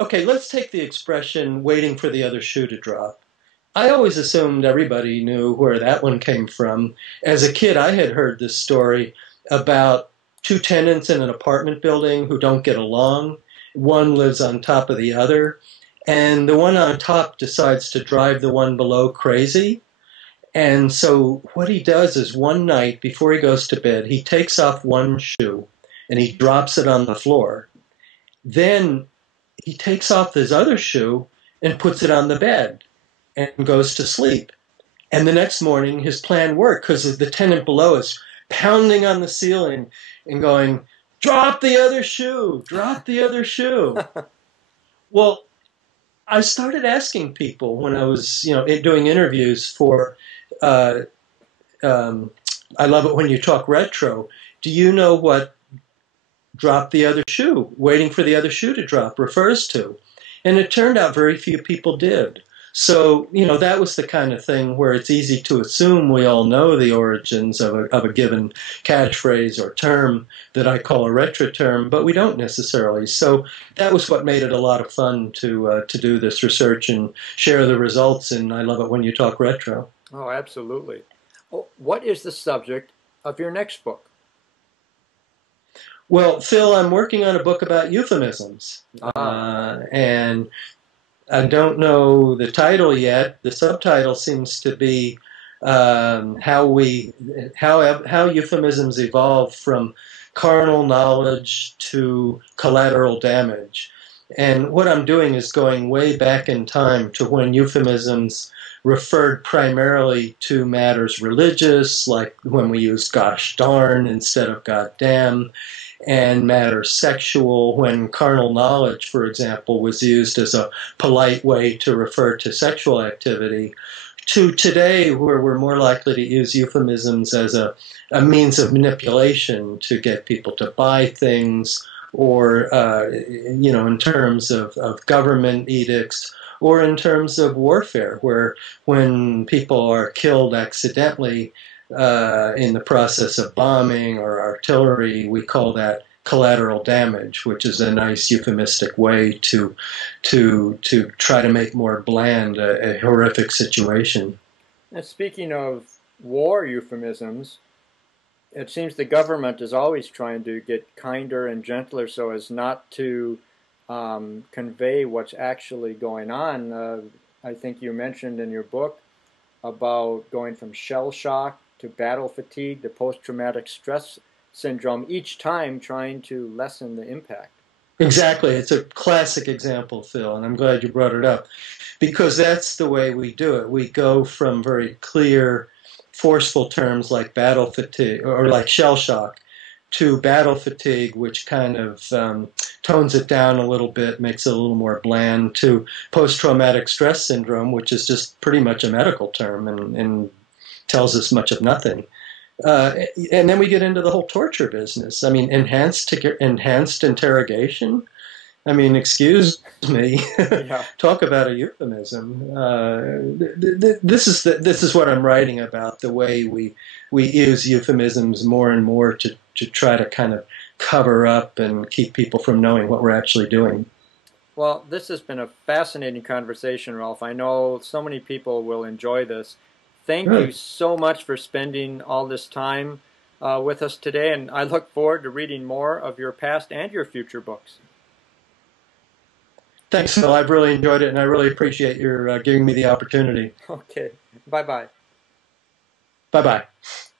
Okay, let's take the expression waiting for the other shoe to drop. I always assumed everybody knew where that one came from. As a kid, I had heard this story about two tenants in an apartment building who don't get along. One lives on top of the other, and the one on top decides to drive the one below crazy. And so what he does is one night before he goes to bed, he takes off one shoe and he drops it on the floor. Then he takes off his other shoe and puts it on the bed and goes to sleep. And the next morning, his plan worked because the tenant below is pounding on the ceiling and going, "Drop the other shoe, drop the other shoe." Well, I started asking people when I was, doing interviews for uh, um, I love it when you talk retro. Do you know what drop the other shoe, waiting for the other shoe to drop refers to? And it turned out very few people did. So, that was the kind of thing where it's easy to assume we all know the origins of a given catchphrase or term that I call a retroterm, but we don't necessarily. So that was what made it a lot of fun to do this research and share the results. And I love it when you talk retro. Oh, absolutely. Oh, what is the subject of your next book? Well, Phil, I'm working on a book about euphemisms. Ah, And I don't know the title yet. The subtitle seems to be how euphemisms evolve from carnal knowledge to collateral damage. And what I'm doing is going way back in time to when euphemisms referred primarily to matters religious, like when we used gosh darn instead of god damn, and matters sexual when carnal knowledge, for example, was used as a polite way to refer to sexual activity, to today where we're more likely to use euphemisms as a means of manipulation to get people to buy things or, in terms of government edicts or in terms of warfare, where when people are killed accidentally, in the process of bombing or artillery, we call that collateral damage, which is a nice euphemistic way to try to make more bland a horrific situation. and speaking of war euphemisms, it seems the government is always trying to get kinder and gentler so as not to convey what's actually going on. I think you mentioned in your book about going from shell shock to battle fatigue to post traumatic stress syndrome, each time trying to lessen the impact. Exactly. It's a classic example, Phil, and I'm glad you brought it up because that's the way we do it. We go from very clear, forceful terms like battle fatigue or like shell shock to battle fatigue, which kind of tones it down a little bit, makes it a little more bland, to post-traumatic stress syndrome, which is just pretty much a medical term and tells us much of nothing. And then we get into the whole torture business. I mean, enhanced interrogation. I mean, excuse me. Yeah. Talk about a euphemism. This is what I'm writing about. The way we use euphemisms more and more to try to kind of cover up and keep people from knowing what we're actually doing. Well, this has been a fascinating conversation, Ralph. I know so many people will enjoy this. Thank you Good. so much for spending all this time with us today, and I look forward to reading more of your past and your future books. Thanks, Phil. I've really enjoyed it, and I really appreciate your giving me the opportunity. Okay, bye bye. Bye bye.